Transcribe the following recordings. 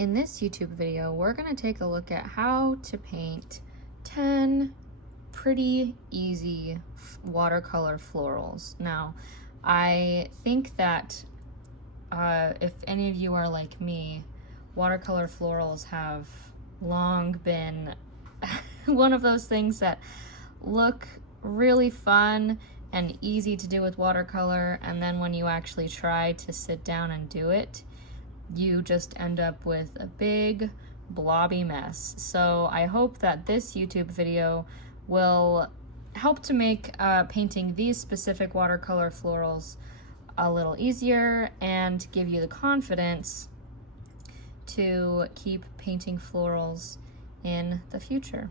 In this YouTube video, we're going to take a look at how to paint 10 pretty easy watercolor florals. Now, I think that if any of you are like me, watercolor florals have long been one of those things that look really fun and easy to do with watercolor, and then when you actually try to sit down and do it, you just end up with a big blobby mess. So I hope that this YouTube video will help to make painting these specific watercolor florals a little easier and give you the confidence to keep painting florals in the future.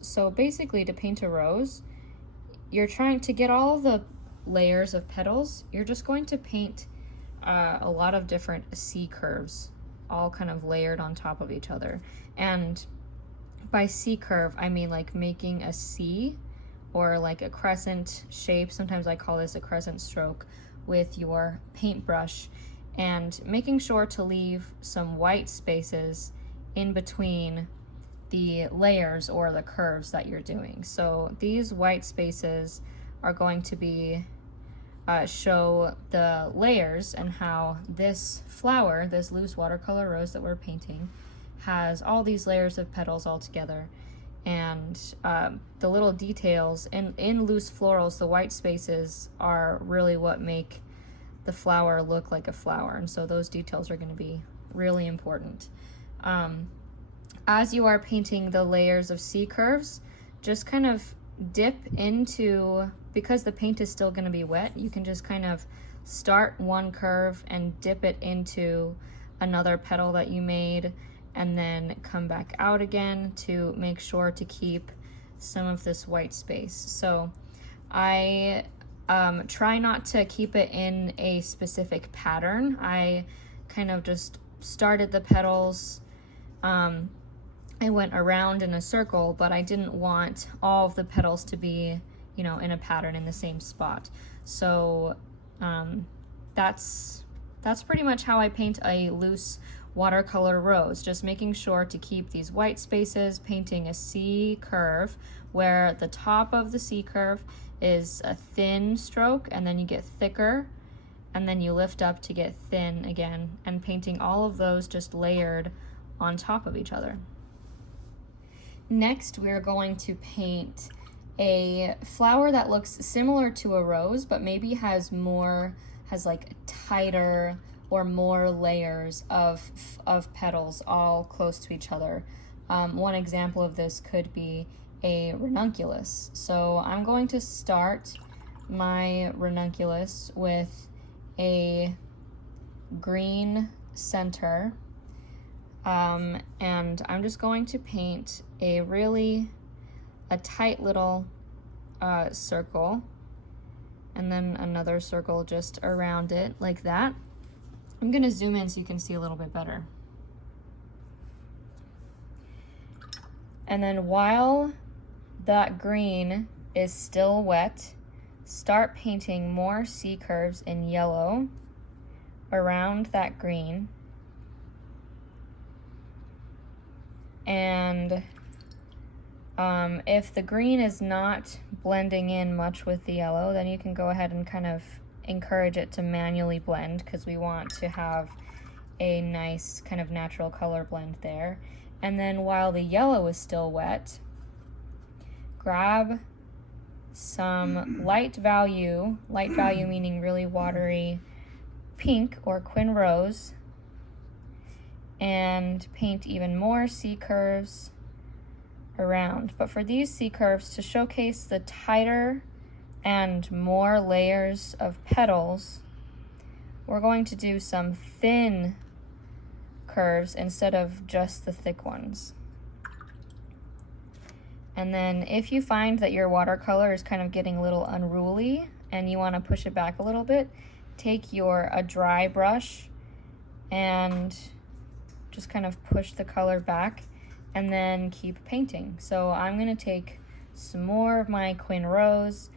So basically, to paint a rose, you're trying to get all the layers of petals. You're just going to paint a lot of different C curves, all kind of layered on top of each other. And by C curve, I mean like making a C or like a crescent shape. Sometimes I call this a crescent stroke with your paintbrush, and making sure to leave some white spaces in between the layers or the curves that you're doing. So these white spaces are going to be show the layers and how this flower, this loose watercolor rose that we're painting, has all these layers of petals all together. And the little details in loose florals, the white spaces are really what make the flower look like a flower. And so those details are going to be really important. As you are painting the layers of C curves, just kind of dip into, because the paint is still going to be wet, you can just kind of start one curve and dip it into another petal that you made, and then come back out again to make sure to keep some of this white space. So I try not to keep it in a specific pattern. I kind of just started the petals. I went around in a circle, but I didn't want all of the petals to be, in a pattern in the same spot. So that's pretty much how I paint a loose watercolor rose, just making sure to keep these white spaces, painting a C curve where the top of the C curve is a thin stroke, and then you get thicker, and then you lift up to get thin again, and painting all of those just layered on top of each other. Next, we're going to paint a flower that looks similar to a rose, but maybe has like tighter or more layers of petals all close to each other. One example of this could be a ranunculus. So I'm going to start my ranunculus with a green center. And I'm just going to paint a tight little circle, and then another circle just around it like that. I'm going to zoom in so you can see a little bit better. And then while that green is still wet, start painting more C curves in yellow around that green. And if the green is not blending in much with the yellow, then you can go ahead and kind of encourage it to manually blend, because we want to have a nice kind of natural color blend there. And then while the yellow is still wet, grab some light value meaning really watery pink or quin rose, and paint even more C curves around. But for these C curves, to showcase the tighter and more layers of petals, we're going to do some thin curves instead of just the thick ones. And then if you find that your watercolor is kind of getting a little unruly and you want to push it back a little bit, take a dry brush and just kind of push the color back and then keep painting. So I'm going to take some more of my Quin Rose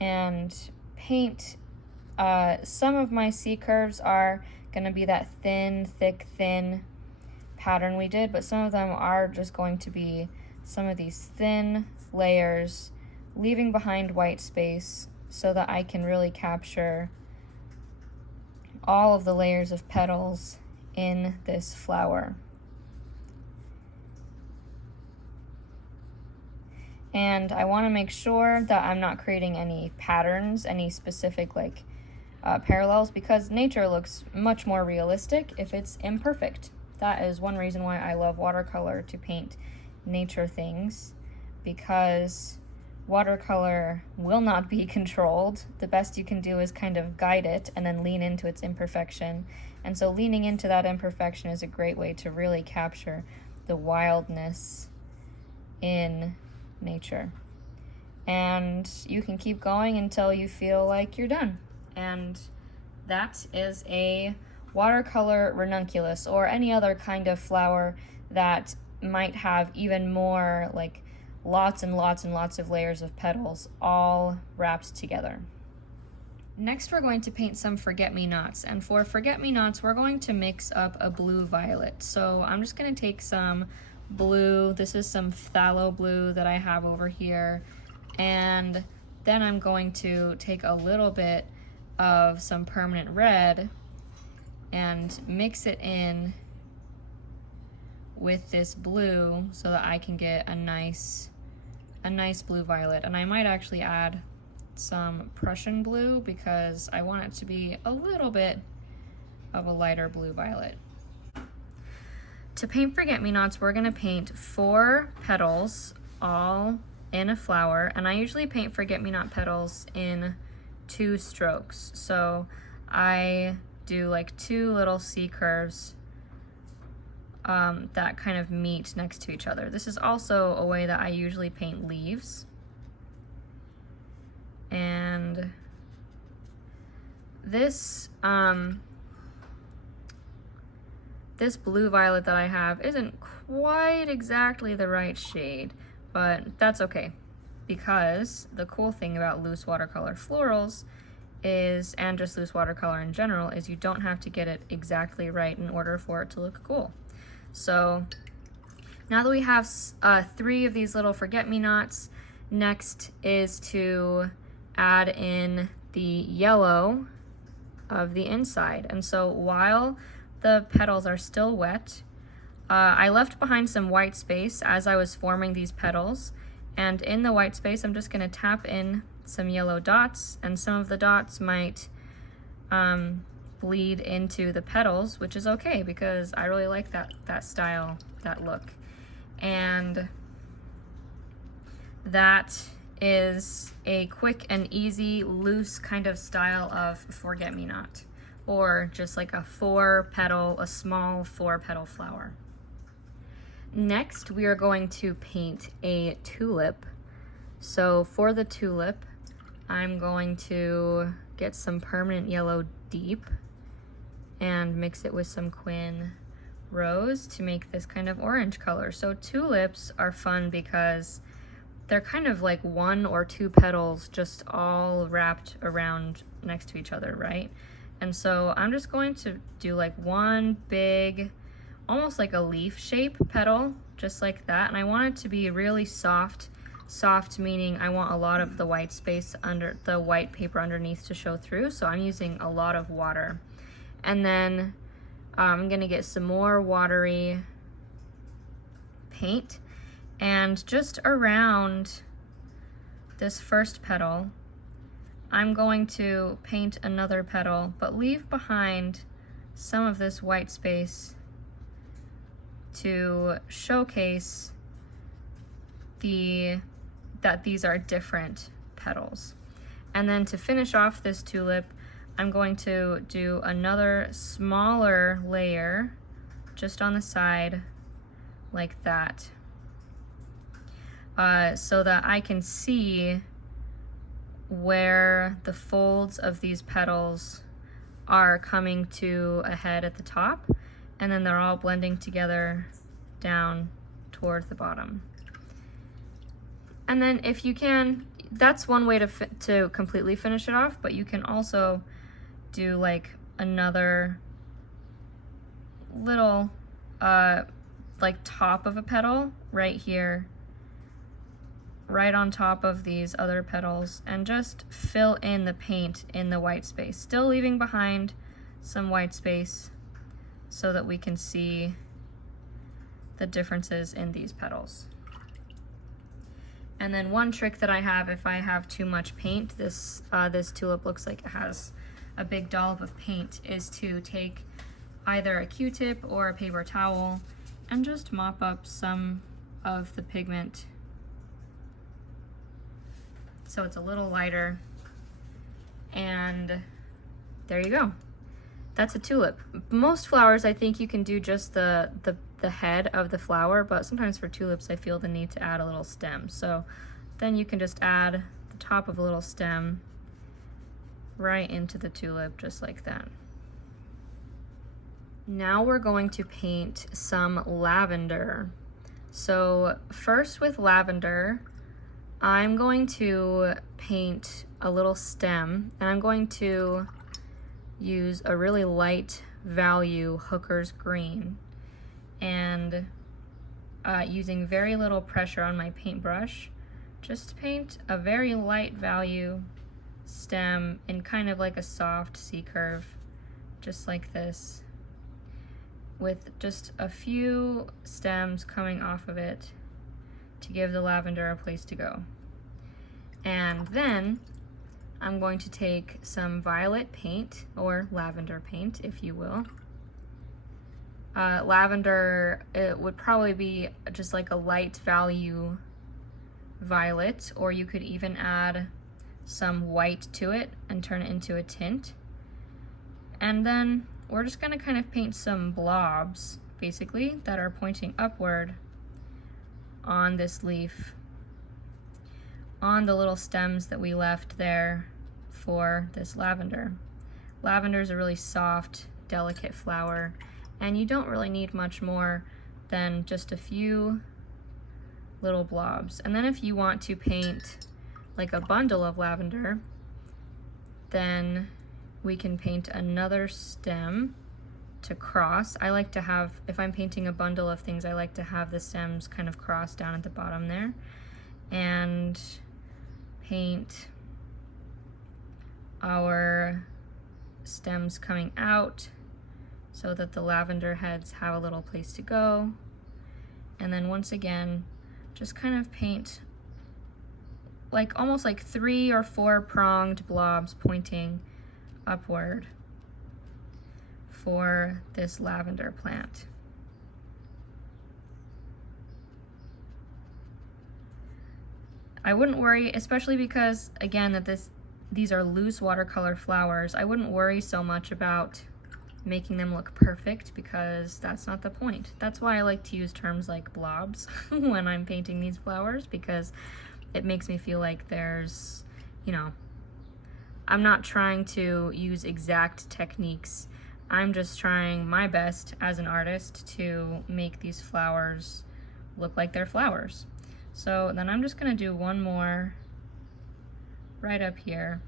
and paint. Some of my C curves are going to be that thin, thick, thin pattern we did, but some of them are just going to be some of these thin layers, leaving behind white space so that I can really capture all of the layers of petals in this flower. And I want to make sure that I'm not creating any patterns, any specific parallels, because nature looks much more realistic if it's imperfect. That is one reason why I love watercolor, to paint nature things, because watercolor will not be controlled. The best you can do is kind of guide it and then lean into its imperfection. And so leaning into that imperfection is a great way to really capture the wildness in nature. And you can keep going until you feel like you're done. And that is a watercolor ranunculus, or any other kind of flower that might have even more, like lots and lots and lots of layers of petals all wrapped together. Next, we're going to paint some forget-me-nots, and for forget-me-nots we're going to mix up a blue violet. So I'm just going to take some blue, this is some phthalo blue that I have over here, and then I'm going to take a little bit of some permanent red and mix it in with this blue so that I can get a nice blue violet. And I might actually add some Prussian blue because I want it to be a little bit of a lighter blue violet. To paint forget-me-nots, we're gonna paint 4 petals all in a flower, and I usually paint forget-me-not petals in 2 strokes. So I do like 2 little C curves that kind of meet next to each other. This is also a way that I usually paint leaves. And this this blue violet that I have isn't quite exactly the right shade, but that's okay, because the cool thing about loose watercolor florals is, and just loose watercolor in general, is you don't have to get it exactly right in order for it to look cool. So now that we have 3 of these little forget-me-nots, next is to add in the yellow of the inside. And so while the petals are still wet, I left behind some white space as I was forming these petals, and in the white space I'm just going to tap in some yellow dots, and some of the dots might bleed into the petals, which is okay because I really like that style, that look. And that is a quick and easy, loose kind of style of forget-me-not, or just like a 4-petal, a small 4-petal flower. Next, we are going to paint a tulip. So for the tulip, I'm going to get some permanent yellow deep and mix it with some Quin Rose to make this kind of orange color. So tulips are fun because they're kind of like 1 or 2 petals just all wrapped around next to each other, right? And so I'm just going to do like one big, almost like a leaf shape petal, just like that. And I want it to be really soft. Soft meaning I want a lot of the white space under the white paper underneath to show through, so I'm using a lot of water. And then I'm gonna get some more watery paint, and just around this first petal I'm going to paint another petal, but leave behind some of this white space to showcase that these are different petals. And then to finish off this tulip, I'm going to do another smaller layer just on the side like that. so that I can see where the folds of these petals are coming to a head at the top, and then they're all blending together down towards the bottom. And then if you can, that's one way to completely finish it off, but you can also do like another little like top of a petal right here, right on top of these other petals, and just fill in the paint in the white space, still leaving behind some white space so that we can see the differences in these petals. And then one trick that I have, if I have too much paint, this tulip looks like it has a big dollop of paint, is to take either a Q-tip or a paper towel and just mop up some of the pigment so it's a little lighter. And there you go. That's a tulip. Most flowers, I think you can do just the head of the flower, but sometimes for tulips I feel the need to add a little stem. So then you can just add the top of a little stem right into the tulip, just like that. Now we're going to paint some lavender. So first with lavender, I'm going to paint a little stem, and I'm going to use a really light value Hooker's green, and using very little pressure on my paintbrush, just paint a very light value stem in kind of like a soft C curve, just like this, with just a few stems coming off of it to give the lavender a place to go. And then I'm going to take some violet paint, or lavender paint, if you will. Lavender, it would probably be just like a light value violet, or you could even add some white to it and turn it into a tint. And then we're just gonna kind of paint some blobs, basically, that are pointing upward on this leaf, on the little stems that we left there for this lavender. Lavender is a really soft, delicate flower, and you don't really need much more than just a few little blobs. And then if you want to paint like a bundle of lavender, then we can paint another stem to cross. I like to have, if I'm painting a bundle of things, I like to have the stems kind of cross down at the bottom there, and paint our stems coming out so that the lavender heads have a little place to go. And then once again, just kind of paint like almost like 3 or 4 pronged blobs pointing upward for this lavender plant. I wouldn't worry, especially because, again, that these are loose watercolor flowers, I wouldn't worry so much about making them look perfect, because that's not the point. That's why I like to use terms like blobs when I'm painting these flowers, because it makes me feel like there's, you know, I'm not trying to use exact techniques. I'm just trying my best as an artist to make these flowers look like they're flowers. So then I'm just gonna do one more right up here,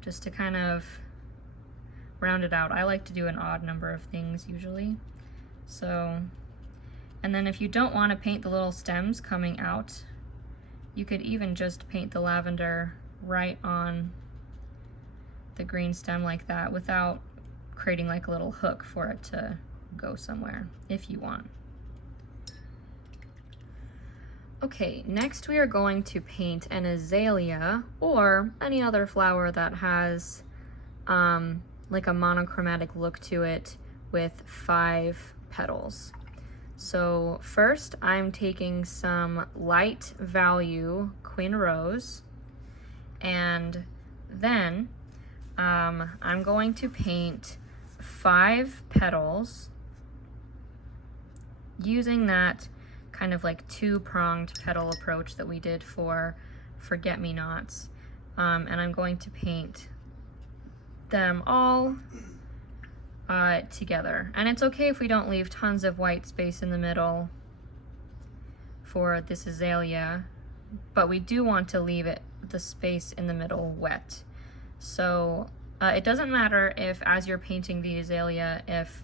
just to kind of round it out. I like to do an odd number of things usually. So, and then if you don't want to paint the little stems coming out, you could even just paint the lavender right on the green stem like that, without creating like a little hook for it to go somewhere, if you want. Okay, next we are going to paint an azalea, or any other flower that has like a monochromatic look to it with 5 petals. So first I'm taking some light value Queen Rose, and then I'm going to paint 5 petals using that kind of like two-pronged petal approach that we did for Forget-Me-Nots. And I'm going to paint them all together. And it's okay if we don't leave tons of white space in the middle for this azalea, but we do want to leave the space in the middle wet. So it doesn't matter if, as you're painting the azalea, if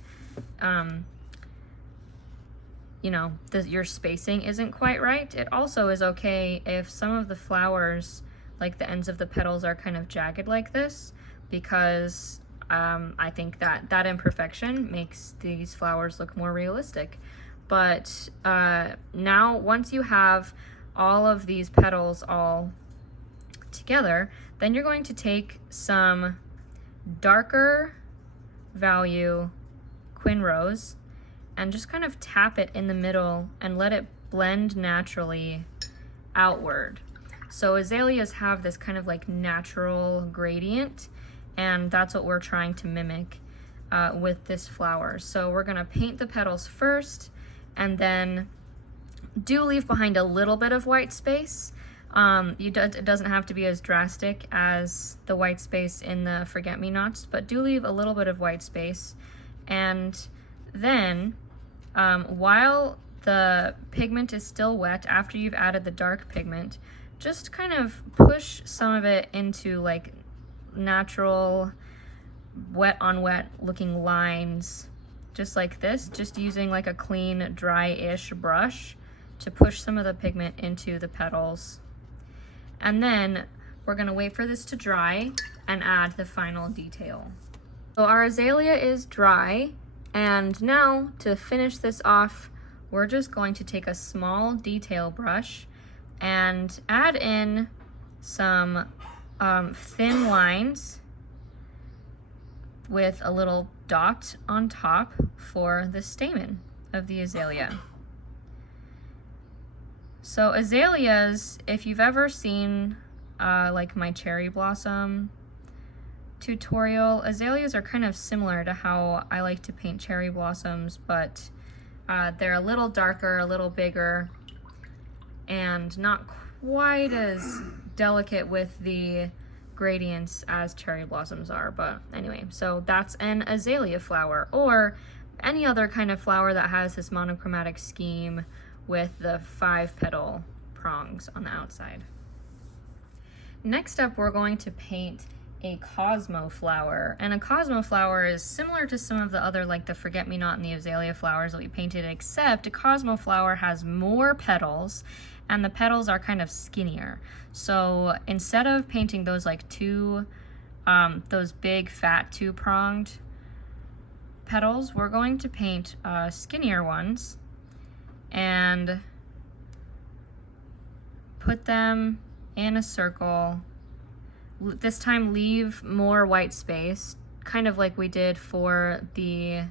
you know, your spacing isn't quite right. It also is okay if some of the flowers, like the ends of the petals, are kind of jagged like this, because I think that imperfection makes these flowers look more realistic. But now, once you have all of these petals all together, then you're going to take some darker value Quin Rose and just kind of tap it in the middle and let it blend naturally outward. So azaleas have this kind of like natural gradient, and that's what we're trying to mimic with this flower. So we're gonna paint the petals first, and then do leave behind a little bit of white space. It doesn't have to be as drastic as the white space in the Forget-Me-Nots, but do leave a little bit of white space. And then while the pigment is still wet, after you've added the dark pigment, just kind of push some of it into like natural wet on wet looking lines, just like this, just using like a clean dry-ish brush to push some of the pigment into the petals. And then we're gonna wait for this to dry and add the final detail. So our azalea is dry, and now to finish this off, we're just going to take a small detail brush and add in some thin lines with a little dot on top for the stamen of the azalea. So azaleas, if you've ever seen like my cherry blossom tutorial, azaleas are kind of similar to how I like to paint cherry blossoms, but they're a little darker, a little bigger, and not quite as delicate with the gradients as cherry blossoms are. But anyway, so that's an azalea flower, or any other kind of flower that has this monochromatic scheme with the 5 petal prongs on the outside. Next up, we're going to paint a Cosmo flower. And a Cosmo flower is similar to some of the other, like the Forget-Me-Not and the azalea flowers that we painted, except a Cosmo flower has more petals, and the petals are kind of skinnier. So instead of painting those like those big fat 2-pronged petals, we're going to paint skinnier ones and put them in a circle. This time leave more white space, kind of like we did for the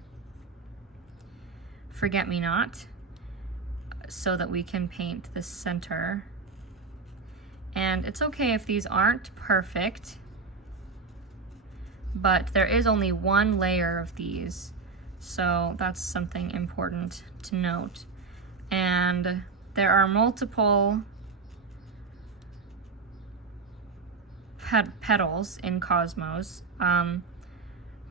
Forget-Me-Not, so that we can paint the center. And it's okay if these aren't perfect, but there is only one layer of these, so that's something important to note. And there are multiple petals in Cosmos. There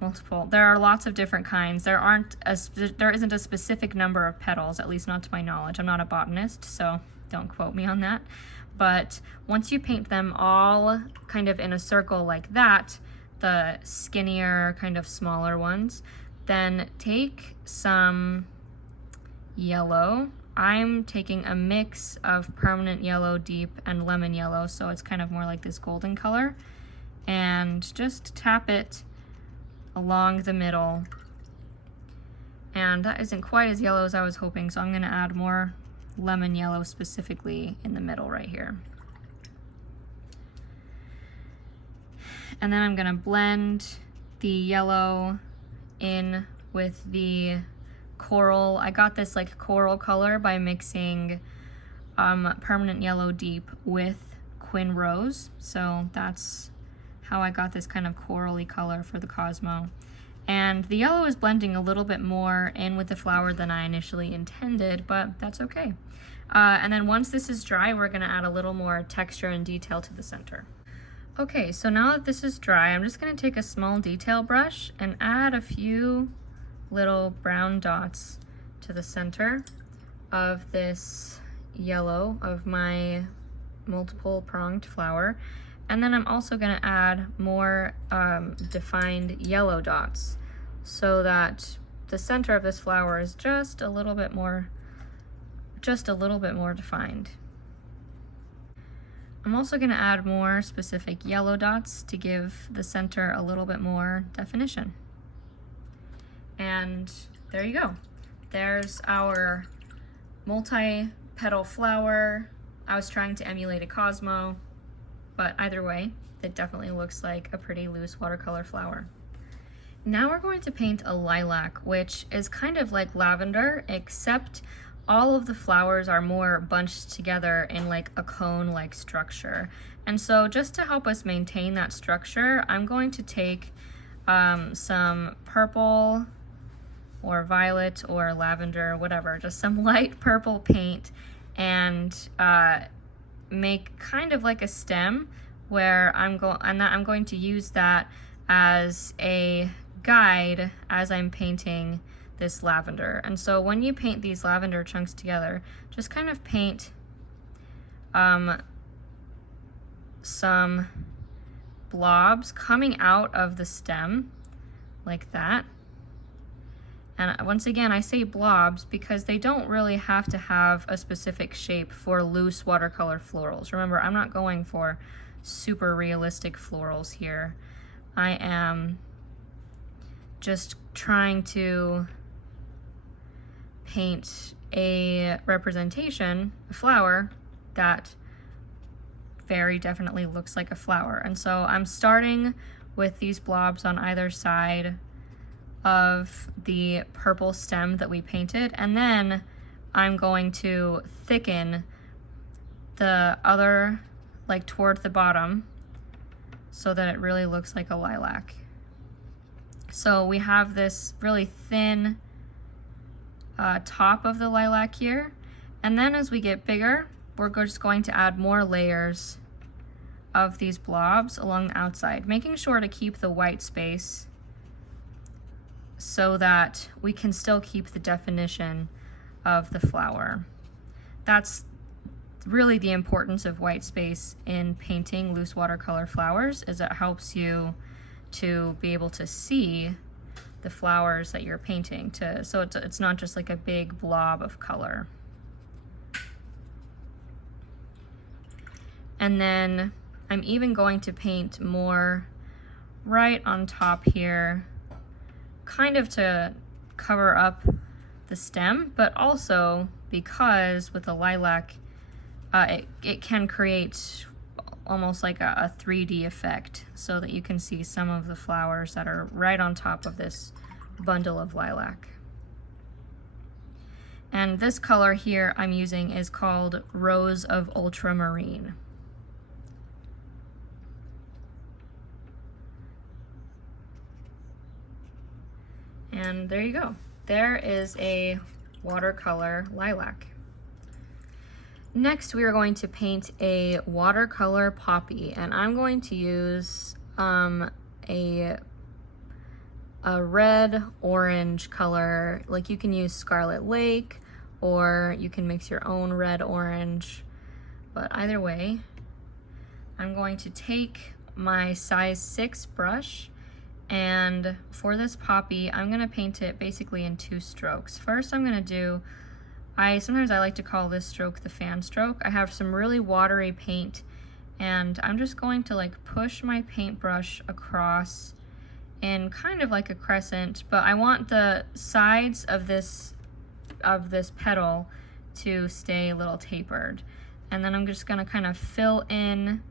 are lots of different kinds. There isn't a specific number of petals, at least not to my knowledge. I'm not a botanist, so don't quote me on that. But once you paint them all kind of in a circle like that, the skinnier, kind of smaller ones, then take some yellow. I'm taking a mix of permanent yellow, deep, and lemon yellow, so it's kind of more like this golden color, and just tap it along the middle. And that isn't quite as yellow as I was hoping, so I'm going to add more lemon yellow specifically in the middle right here. And then I'm going to blend the yellow in with the coral. I got this like coral color by mixing permanent yellow deep with Quin Rose, so that's how I got this kind of corally color for the Cosmo. And the yellow is blending a little bit more in with the flower than I initially intended, but that's okay. And then once this is dry, we're gonna add a little more texture and detail to the center. Okay, so now that this is dry, I'm just gonna take a small detail brush and add a few little brown dots to the center of this yellow of my multiple pronged flower. And then I'm also gonna add more defined yellow dots so that the center of this flower is just a little bit more defined. I'm also gonna add more specific yellow dots to give the center a little bit more definition. And there you go. There's our multi-petal flower. I was trying to emulate a Cosmo, but either way, it definitely looks like a pretty loose watercolor flower. Now we're going to paint a lilac, which is kind of like lavender, except all of the flowers are more bunched together in like a cone-like structure. And so just to help us maintain that structure, I'm going to take some purple or violet or lavender, whatever, just some light purple paint, and make kind of like a stem where I'm going to use that as a guide as I'm painting this lavender. And so when you paint these lavender chunks together, just kind of paint some blobs coming out of the stem like that. And once again, I say blobs because they don't really have to have a specific shape for loose watercolor florals. Remember, I'm not going for super realistic florals here. I am just trying to paint a representation, a flower, that very definitely looks like a flower. And so I'm starting with these blobs on either side of the purple stem that we painted, and then I'm going to thicken the other, like toward the bottom, so that it really looks like a lilac. So we have this really thin top of the lilac here, and then as we get bigger, we're just going to add more layers of these blobs along the outside, making sure to keep the white space so that we can still keep the definition of the flower. That's really the importance of white space in painting loose watercolor flowers, is it helps you to be able to see the flowers that you're painting, so it's not just like a big blob of color. And then I'm even going to paint more right on top here, kind of to cover up the stem, but also because with the lilac, it can create almost like a 3D effect, so that you can see some of the flowers that are right on top of this bundle of lilac. And this color here I'm using is called Rose of Ultramarine. And there you go. There is a watercolor lilac. Next, we are going to paint a watercolor poppy, and I'm going to use a red-orange color. Like, you can use Scarlet Lake, or you can mix your own red-orange, but either way, I'm going to take my size 6 brush, and for this poppy, I'm gonna paint it basically in 2 strokes. First, I'm gonna do, sometimes I like to call this stroke the fan stroke. I have some really watery paint, and I'm just going to like push my paintbrush across in kind of like a crescent, but I want the sides of this petal to stay a little tapered. And then I'm just gonna kind of fill in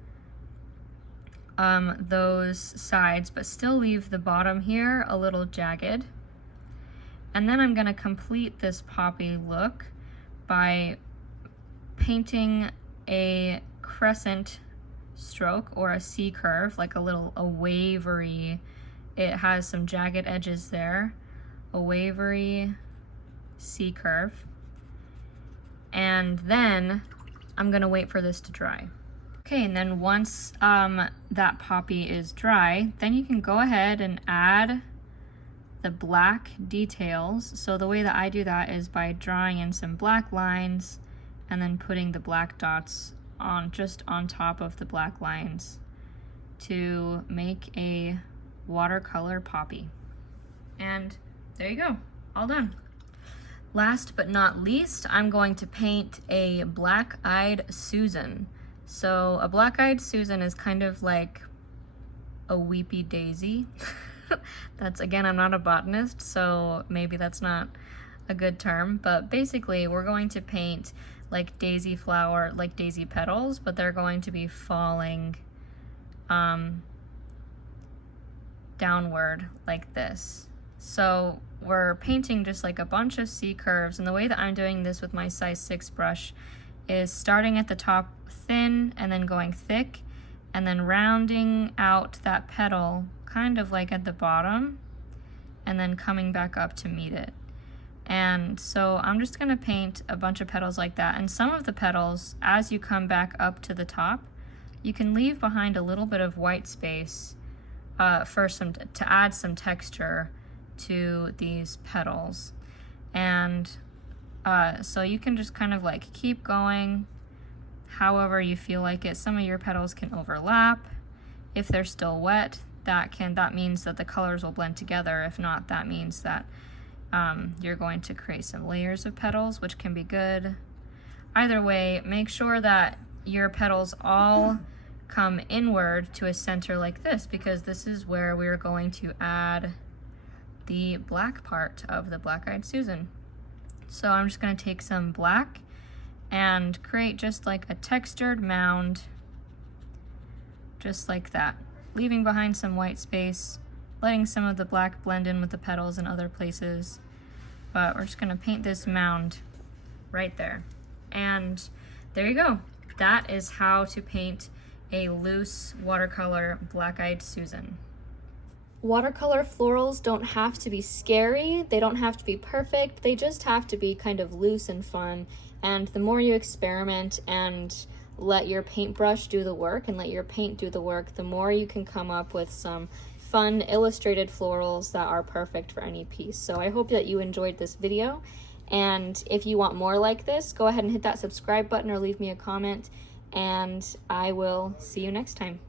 those sides, but still leave the bottom here a little jagged. And then I'm gonna complete this poppy look by painting a crescent stroke or a C curve, like a wavery it has some jagged edges there, a wavery C curve, and then I'm gonna wait for this to dry. Okay, and then once that poppy is dry, then you can go ahead and add the black details. So the way that I do that is by drawing in some black lines and then putting the black dots on just on top of the black lines to make a watercolor poppy. And there you go, all done. Last but not least, I'm going to paint a Blackeyed Susan. So a Blackeyed Susan is kind of like a weepy daisy. That's, again, I'm not a botanist, so maybe that's not a good term, but basically we're going to paint like daisy flower, like daisy petals, but they're going to be falling downward like this. So we're painting just like a bunch of C curves, and the way that I'm doing this with my size 6 brush is starting at the top thin and then going thick and then rounding out that petal kind of like at the bottom and then coming back up to meet it. And so I'm just gonna paint a bunch of petals like that, and some of the petals, as you come back up to the top, you can leave behind a little bit of white space to add some texture to these petals. And so you can just kind of like keep going however you feel like it. Some of your petals can overlap. If they're still wet, that means that the colors will blend together. If not, that means that you're going to create some layers of petals, which can be good. Either way, make sure that your petals all come inward to a center like this, because this is where we're going to add the black part of the Blackeyed Susan. So I'm just going to take some black and create just like a textured mound, just like that, leaving behind some white space, letting some of the black blend in with the petals in other places. But we're just going to paint this mound right there. And there you go. That is how to paint a loose watercolor Blackeyed Susan. Watercolor florals don't have to be scary, they don't have to be perfect, they just have to be kind of loose and fun. And the more you experiment and let your paintbrush do the work and let your paint do the work, the more you can come up with some fun illustrated florals that are perfect for any piece. So I hope that you enjoyed this video, and if you want more like this, go ahead and hit that subscribe button or leave me a comment, and I will see you next time.